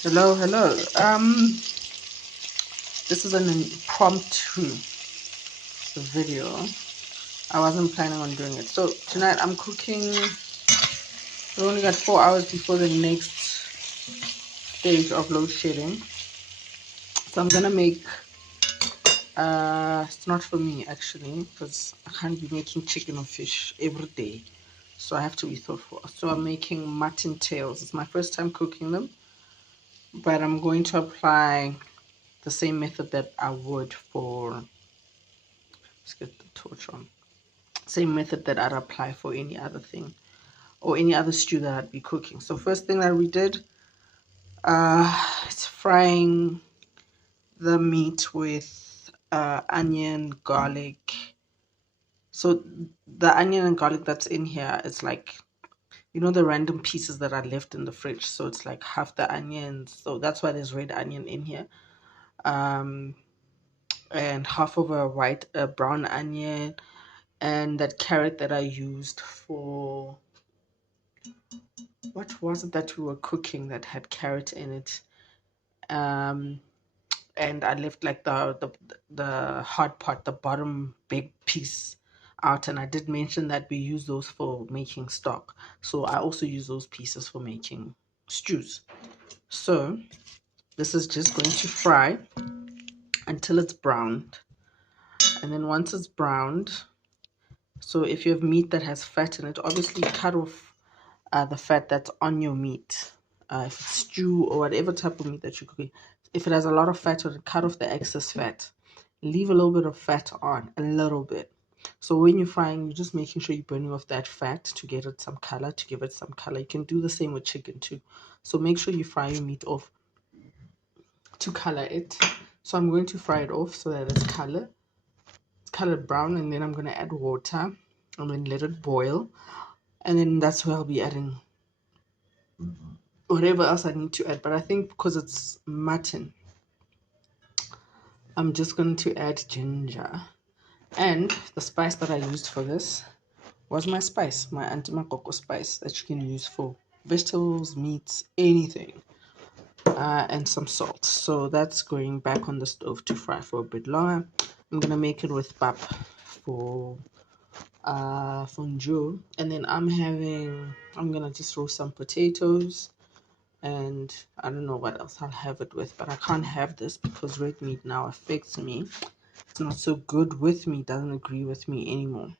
Hello. This is an impromptu video. I wasn't planning on doing it. So tonight I'm cooking. We only got 4 hours before the next stage of load shedding. So I'm gonna make. It's not for me actually, because I can't be making chicken or fish every day. So I have to be thoughtful. So I'm making mutton tails. It's my first time cooking them, but I'm going to apply the same method that I would for. Let's get the torch on. Same method that I'd apply for any other thing or any other stew that I'd be cooking. So first thing that we did, it's frying the meat with onion, garlic. So the onion and garlic that's in here is like, you know, the random pieces that are left in the fridge. So it's like half the onions. So that's why there's red onion in here. And half of a brown onion, and that carrot that I used for, what was it that we were cooking that had carrot in it? And I left like the hard part, the bottom big piece out, and I did mention that we use those for making stock. So I also use those pieces for making stews. So this is just going to fry until it's browned, and then once it's browned, so if you have meat that has fat in it, obviously cut off the fat that's on your meat. If it's stew or whatever type of meat that you're cooking, if it has a lot of fat, cut off the excess fat. Leave a little bit of fat on, a little bit. So when you're frying, you're just making sure you're burning off that fat to get it some color, to give it some color. You can do the same with chicken too. So make sure you fry your meat off to color it. So I'm going to fry it off so that it's colored brown, and then I'm going to add water and then let it boil. And then that's where I'll be adding whatever else I need to add. But I think because it's mutton, I'm just going to add ginger. And the spice that I used for this was my spice, my Aunty.MaGoGo spice that you can use for vegetables, meats, anything. And some salt. So that's going back on the stove to fry for a bit longer. I'm going to make it with pap for fondue. And then I'm going to just roast some potatoes. And I don't know what else I'll have it with, but I can't have this because red meat now affects me. It's not so good with me, doesn't agree with me anymore.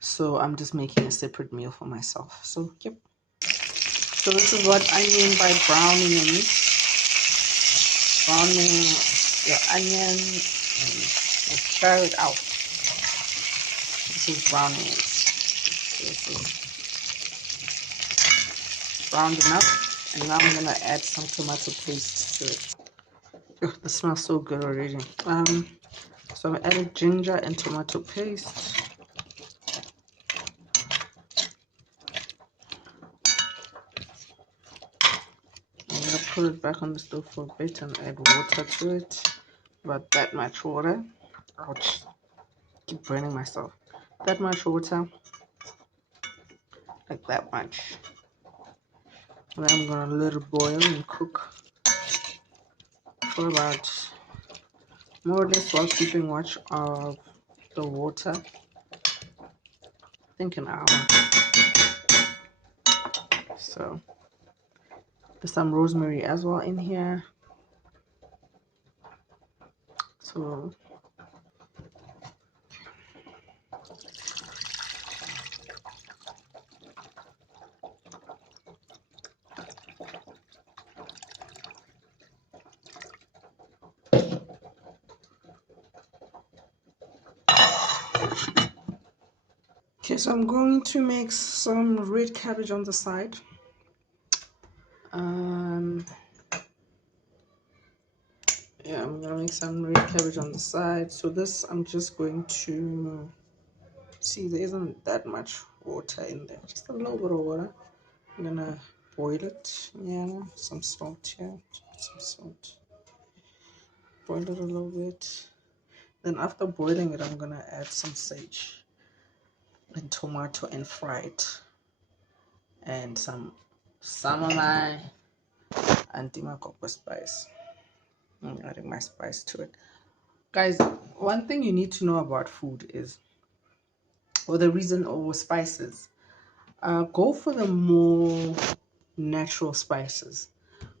So I'm just making a separate meal for myself. So, yep. So this is what I mean by browning your meat. Browning your onion and carry it out. This is browning it. So this is browned enough. And now I'm gonna add some tomato paste to it. Oh, this smells so good already. So I added ginger and tomato paste. I'm gonna put it back on the stove for a bit and add water to it. About that much water. Ouch. Keep burning myself. That much water. Like that much. And then I'm gonna let it boil and cook for about more or less, while keeping watch of the water. I think an hour. So there's some rosemary as well in here. So okay, so I'm going to make some red cabbage on the side. Yeah, I'm gonna make some red cabbage on the side. So this, I'm just going to see, there isn't that much water in there, just a little bit of water. I'm gonna boil it. Yeah, some salt here. Some salt. Boil it a little bit. Then after boiling it, I'm gonna add some sage and tomato and fry it. And some of my Aunty.MaGoGo spice. I'm adding my spice to it. Guys, one thing you need to know about food is, or the reason over spices, go for the more natural spices,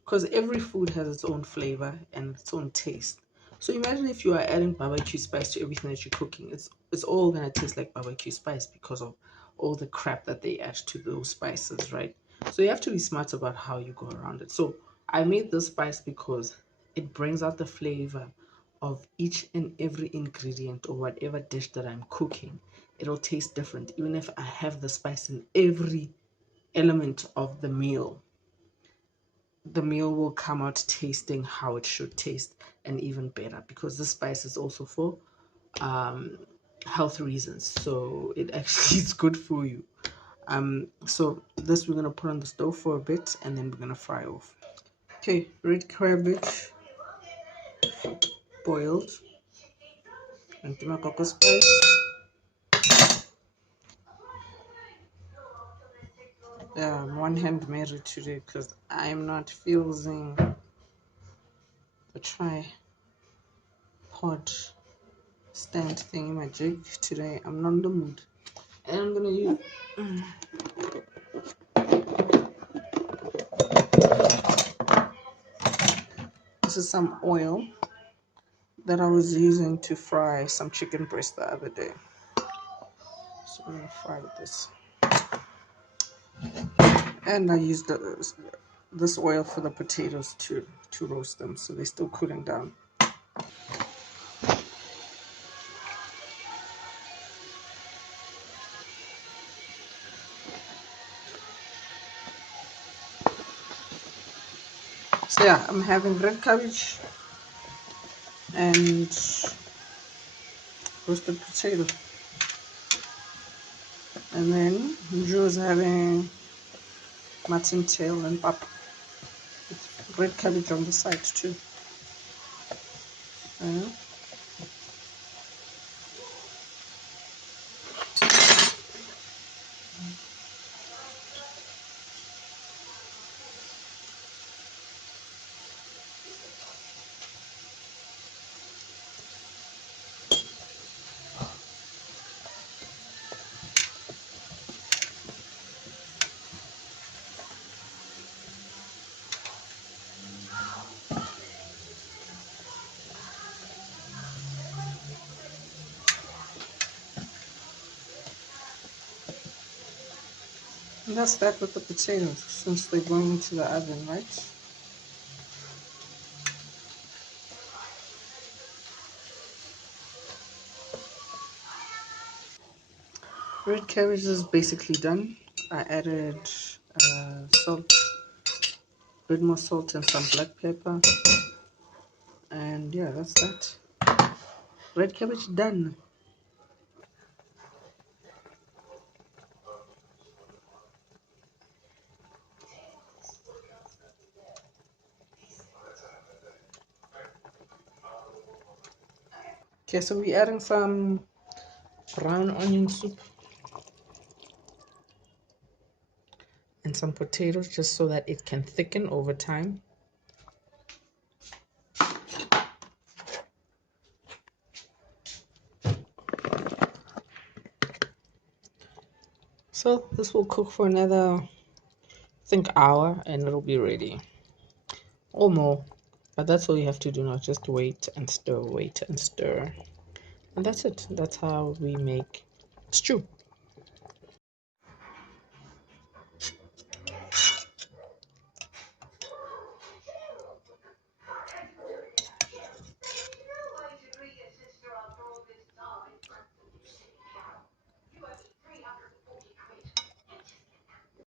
because every food has its own flavor and its own taste. So imagine if you are adding barbecue spice to everything that you're cooking, it's all gonna taste like barbecue spice because of all the crap that they add to those spices, right? So you have to be smart about how you go around it. So I made this spice because it brings out the flavor of each and every ingredient or whatever dish that I'm cooking. It'll taste different even if I have the spice in every element of the meal. The meal will come out tasting how it should taste and even better, because this spice is also for um, health reasons. So it actually is good for you. So this we're gonna put on the stove for a bit and then we're gonna fry off. Okay, red cabbage boiled, and tomato spice. One hand measured today because I'm not feeling the tripod stand thing in my jig today. I'm not in the mood. And I'm gonna use this is some oil that I was using to fry some chicken breast the other day. So I'm gonna fry with this. And I used this oil for the potatoes to roast them, so they're still cooling down. So yeah, I'm having red cabbage and roasted potato. And then Joe's having mutton tail and pap. Red cabbage on the side too. And that's that with the potatoes, since they're going into the oven, right? Red cabbage is basically done. I added salt, a bit more salt and some black pepper. And yeah, that's that. Red cabbage done. Okay, so we're adding some brown onion soup and some potatoes just so that it can thicken over time. So this will cook for another, I think, hour and it'll be ready. Or more. But that's all you have to do now. Just wait and stir, wait and stir. And that's it. That's how we make stew.